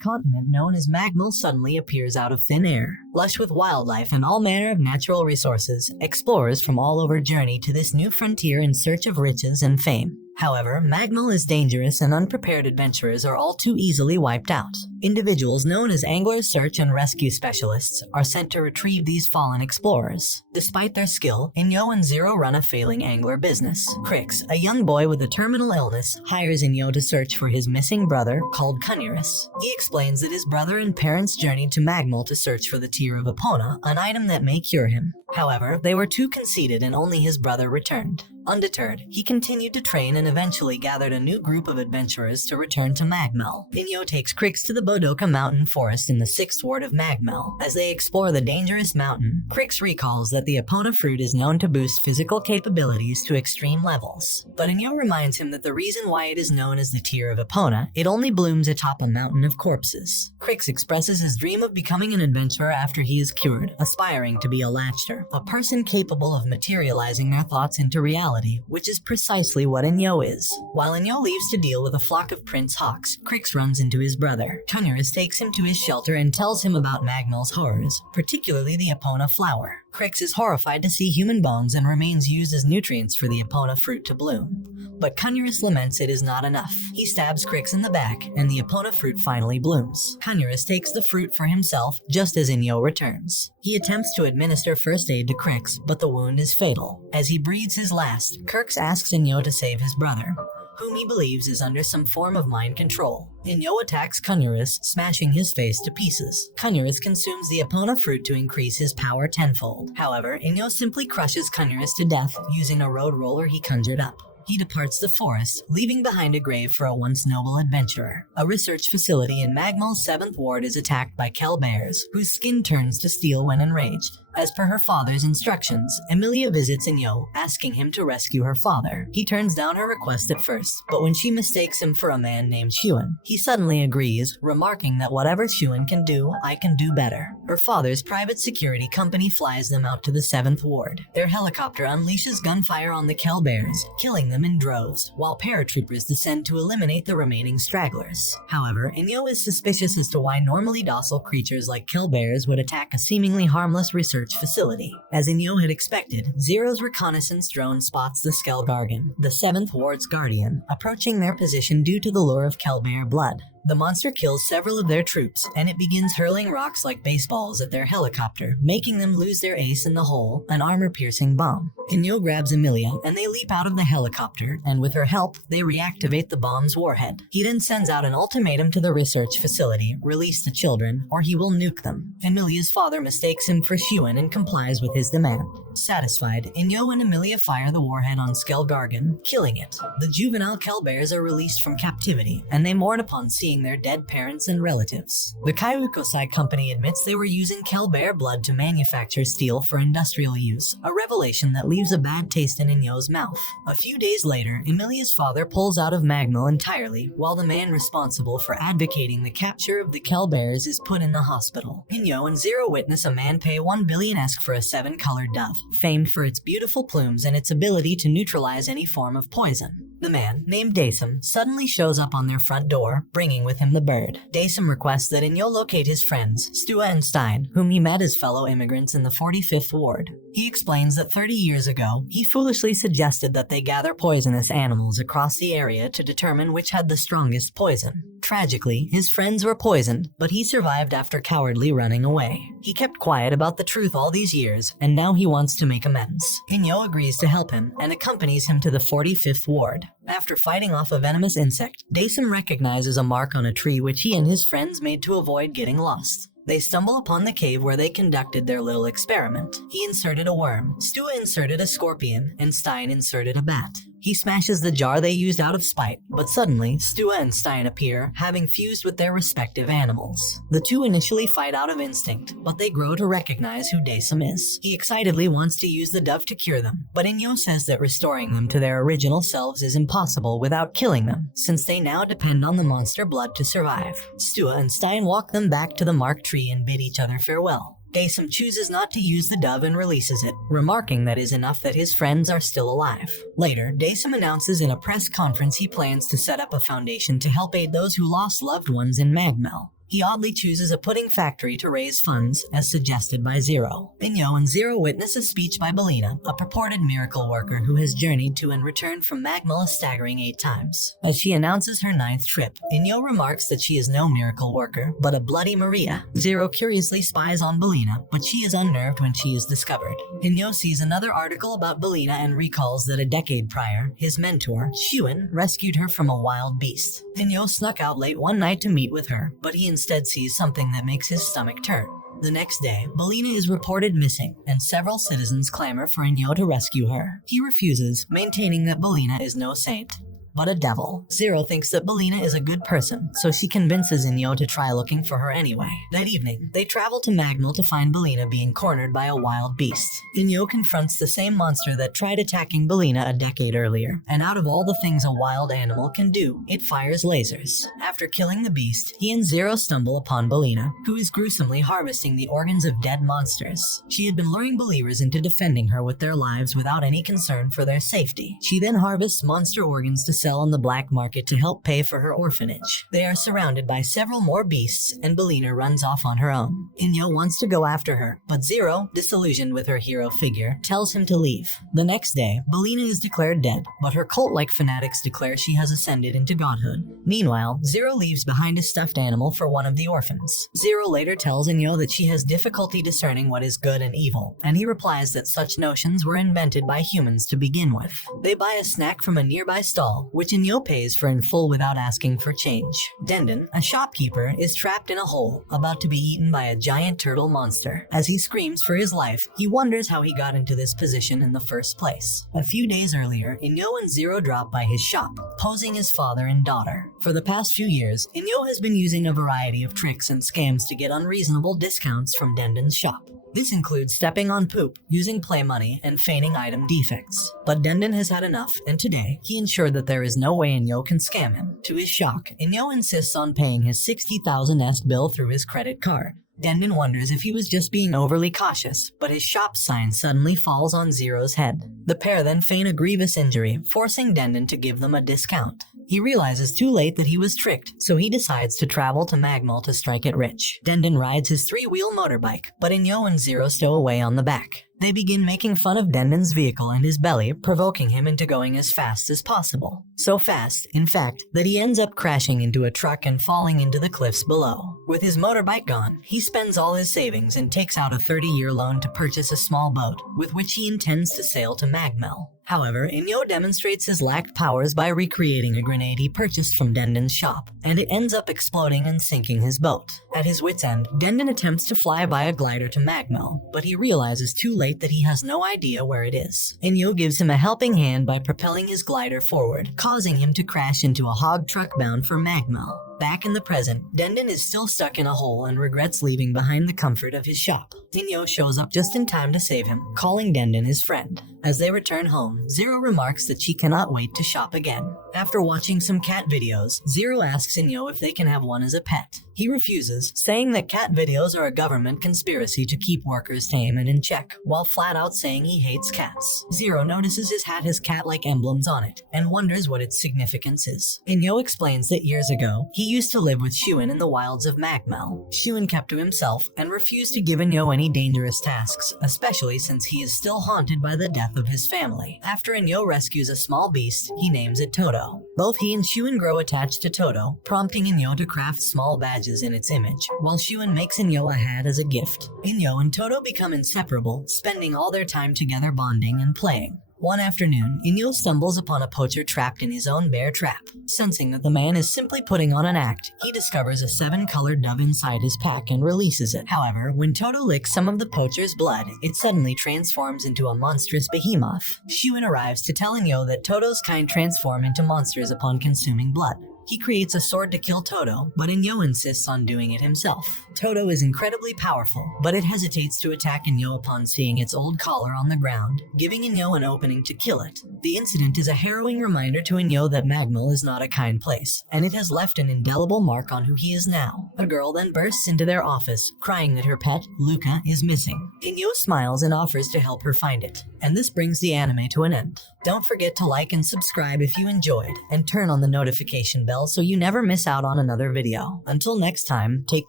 continent known as Magmel suddenly appears out of thin air. Lush with wildlife and all manner of natural resources, explorers from all over journey to this new frontier in search of riches and fame. However, Magmel is dangerous and unprepared adventurers are all too easily wiped out. Individuals known as anglers, search and rescue specialists are sent to retrieve these fallen explorers. Despite their skill, Inyo and Zero run a failing angler business. Crix, a young boy with a terminal illness, hires Inyo to search for his missing brother called Cunurus. He explains that his brother and parents journeyed to Magmel to search for the tear of Epona, an item that may cure him. However, they were too conceited and only his brother returned. Undeterred, he continued to train and eventually gathered a new group of adventurers to return to Magmel. Inyo takes Crix to the Bodoka Mountain Forest in the 6th Ward of Magmel. As they explore the dangerous mountain, Crix recalls that the Epona fruit is known to boost physical capabilities to extreme levels. But Inyo reminds him that the reason why it is known as the tear of Epona, it only blooms atop a mountain of corpses. Crix expresses his dream of becoming an adventurer after he is cured, aspiring to be a latcher, a person capable of materializing their thoughts into reality, which is precisely what Inyo is. While Inyo leaves to deal with a flock of Prince Hawks, Crix runs into his brother. Cunurus takes him to his shelter and tells him about Magmel's horrors, particularly the Epona flower. Crix is horrified to see human bones and remains used as nutrients for the Epona fruit to bloom. But Cunurus laments it is not enough. He stabs Crix in the back, and the Epona fruit finally blooms. Cunurus takes the fruit for himself, just as Inyo returns. He attempts to administer first aid to Crix, but the wound is fatal. As he breathes his last, Crix asks Inyo to save his brother, whom he believes is under some form of mind control. Inyo attacks Cunurus, smashing his face to pieces. Cunurus consumes the Epona fruit to increase his power tenfold. However, Inyo simply crushes Cunurus to death using a road roller he conjured up. He departs the forest, leaving behind a grave for a once noble adventurer. A research facility in Magmel's 7th Ward is attacked by Kel bears, whose skin turns to steel when enraged. As per her father's instructions, Emilia visits Inyo, asking him to rescue her father. He turns down her request at first, but when she mistakes him for a man named Shuan, he suddenly agrees, remarking that whatever Shuan can do, I can do better. Her father's private security company flies them out to the 7th Ward. Their helicopter unleashes gunfire on the Kel bears, killing them in droves, while paratroopers descend to eliminate the remaining stragglers. However, Inyo is suspicious as to why normally docile creatures like Kel bears would attack a seemingly harmless research facility. As Inyo had expected, Zero's reconnaissance drone spots the Skelgargan, the 7th Ward's guardian, approaching their position due to the lure of Kelbear blood. The monster kills several of their troops, and it begins hurling rocks like baseballs at their helicopter, making them lose their ace in the hole, an armor-piercing bomb. Inyo grabs Emilia, and they leap out of the helicopter, and with her help, they reactivate the bomb's warhead. He then sends out an ultimatum to the research facility, release the children, or he will nuke them. Emilia's father mistakes him for Shuan and complies with his demand. Satisfied, Inyo and Emilia fire the warhead on Skelgargan, killing it. The juvenile Kelbears are released from captivity, and they mourn upon seeing their dead parents and relatives. The Kaiukosai company admits they were using Kelbear blood to manufacture steel for industrial use, a revelation that leaves a bad taste in Inyo's mouth. A few days later, Emilia's father pulls out of Magmel entirely, while the man responsible for advocating the capture of the Kelbears is put in the hospital. Inyo and Zero witness a man pay 1 billion-esque for a 7-colored dove, famed for its beautiful plumes and its ability to neutralize any form of poison. The man, named Daisum, suddenly shows up on their front door, bringing with him the bird. Daisum requests that Inyo locate his friends, Stua and Stein, whom he met as fellow immigrants in the 45th Ward. He explains that 30 years ago, he foolishly suggested that they gather poisonous animals across the area to determine which had the strongest poison. Tragically, his friends were poisoned, but he survived after cowardly running away. He kept quiet about the truth all these years, and now he wants to make amends. Inyo agrees to help him and accompanies him to the 45th Ward. After fighting off a venomous insect, Daisum recognizes a mark on a tree which he and his friends made to avoid getting lost. They stumble upon the cave where they conducted their little experiment. He inserted a worm, Stua inserted a scorpion, and Stein inserted a bat. He smashes the jar they used out of spite, but suddenly, Stua and Stein appear, having fused with their respective animals. The two initially fight out of instinct, but they grow to recognize who Daisum is. He excitedly wants to use the dove to cure them, but Inyo says that restoring them to their original selves is impossible without killing them, since they now depend on the monster blood to survive. Stua and Stein walk them back to the marked tree and bid each other farewell. Daisum chooses not to use the dove and releases it, remarking that it is enough that his friends are still alive. Later, Daisum announces in a press conference he plans to set up a foundation to help aid those who lost loved ones in Magmel. He oddly chooses a pudding factory to raise funds, as suggested by Zero. Inyo and Zero witness a speech by Belina, a purported miracle worker who has journeyed to and returned from Magmel a staggering 8 times. As she announces her 9th trip, Inyo remarks that she is no miracle worker, but a bloody Maria. Zero curiously spies on Belina, but she is unnerved when she is discovered. Inyo sees another article about Belina and recalls that a decade prior, his mentor, Shuin, rescued her from a wild beast. Inyo snuck out late one night to meet with her, but he instead sees something that makes his stomach turn. The next day, Belina is reported missing, and several citizens clamor for Inyo to rescue her. He refuses, maintaining that Belina is no saint, but a devil. Zero thinks that Belina is a good person, so she convinces Inyo to try looking for her anyway. That evening, they travel to Magmel to find Belina being cornered by a wild beast. Inyo confronts the same monster that tried attacking Belina a decade earlier, and out of all the things a wild animal can do, it fires lasers. After killing the beast, he and Zero stumble upon Belina, who is gruesomely harvesting the organs of dead monsters. She had been luring believers into defending her with their lives without any concern for their safety. She then harvests monster organs to sell on the black market to help pay for her orphanage. They are surrounded by several more beasts, and Belina runs off on her own. Inyo wants to go after her, but Zero, disillusioned with her hero figure, tells him to leave. The next day, Belina is declared dead, but her cult-like fanatics declare she has ascended into godhood. Meanwhile, Zero leaves behind a stuffed animal for one of the orphans. Zero later tells Inyo that she has difficulty discerning what is good and evil, and he replies that such notions were invented by humans to begin with. They buy a snack from a nearby stall, which Inyo pays for in full without asking for change. Dendon, a shopkeeper, is trapped in a hole, about to be eaten by a giant turtle monster. As he screams for his life, he wonders how he got into this position in the first place. A few days earlier, Inyo and Zero drop by his shop, posing as father and daughter. For the past few years, Inyo has been using a variety of tricks and scams to get unreasonable discounts from Dendon's shop. This includes stepping on poop, using play money, and feigning item defects. But Dendon has had enough, and today, he ensured that there is no way Inyo can scam him. To his shock, Inyo insists on paying his 60,000-esque bill through his credit card. Dendon wonders if he was just being overly cautious, but his shop sign suddenly falls on Zero's head. The pair then feign a grievous injury, forcing Dendon to give them a discount. He realizes too late that he was tricked, so he decides to travel to Magmel to strike it rich. Dendon rides his 3-wheel motorbike, but Inyo and Zero stow away on the back. They begin making fun of Dendon's vehicle and his belly, provoking him into going as fast as possible. So fast, in fact, that he ends up crashing into a truck and falling into the cliffs below. With his motorbike gone, he spends all his savings and takes out a 30-year loan to purchase a small boat, with which he intends to sail to Magmel. However, Inyo demonstrates his lacked powers by recreating a grenade he purchased from Dendon's shop, and it ends up exploding and sinking his boat. At his wit's end, Dendon attempts to fly by a glider to Magmel, but he realizes too late that he has no idea where it is. Inyo gives him a helping hand by propelling his glider forward, causing him to crash into a hog truck bound for Magmel. Back in the present, Dendon is still stuck in a hole and regrets leaving behind the comfort of his shop. Inyo shows up just in time to save him, calling Dendon his friend. As they return home, Zero remarks that she cannot wait to shop again. After watching some cat videos, Zero asks Inyo if they can have one as a pet. He refuses, saying that cat videos are a government conspiracy to keep workers tame and in check, while flat out saying he hates cats. Zero notices his hat has cat-like emblems on it, and wonders what its significance is. Inyo explains that years ago, he used to live with Shuin in the wilds of Magmel. Shuin kept to himself and refused to give Inyo any dangerous tasks, especially since he is still haunted by the death of his family. After Inyo rescues a small beast, he names it Toto. Both he and Shuin grow attached to Toto, prompting Inyo to craft small badges in its image, while Shuin makes Inyo a hat as a gift. Inyo and Toto become inseparable, spending all their time together bonding and playing. One afternoon, Inyo stumbles upon a poacher trapped in his own bear trap. Sensing that the man is simply putting on an act, he discovers a 7-colored dove inside his pack and releases it. However, when Toto licks some of the poacher's blood, it suddenly transforms into a monstrous behemoth. Shuin arrives to tell Inyo that Toto's kind transform into monsters upon consuming blood. He creates a sword to kill Toto, but Inyo insists on doing it himself. Toto is incredibly powerful, but it hesitates to attack Inyo upon seeing its old collar on the ground, giving Inyo an opening to kill it. The incident is a harrowing reminder to Inyo that Magmel is not a kind place, and it has left an indelible mark on who he is now. A girl then bursts into their office, crying that her pet, Luca, is missing. Inyo smiles and offers to help her find it. And this brings the anime to an end. Don't forget to like and subscribe if you enjoyed, and turn on the notification bell so you never miss out on another video. Until next time, take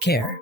care.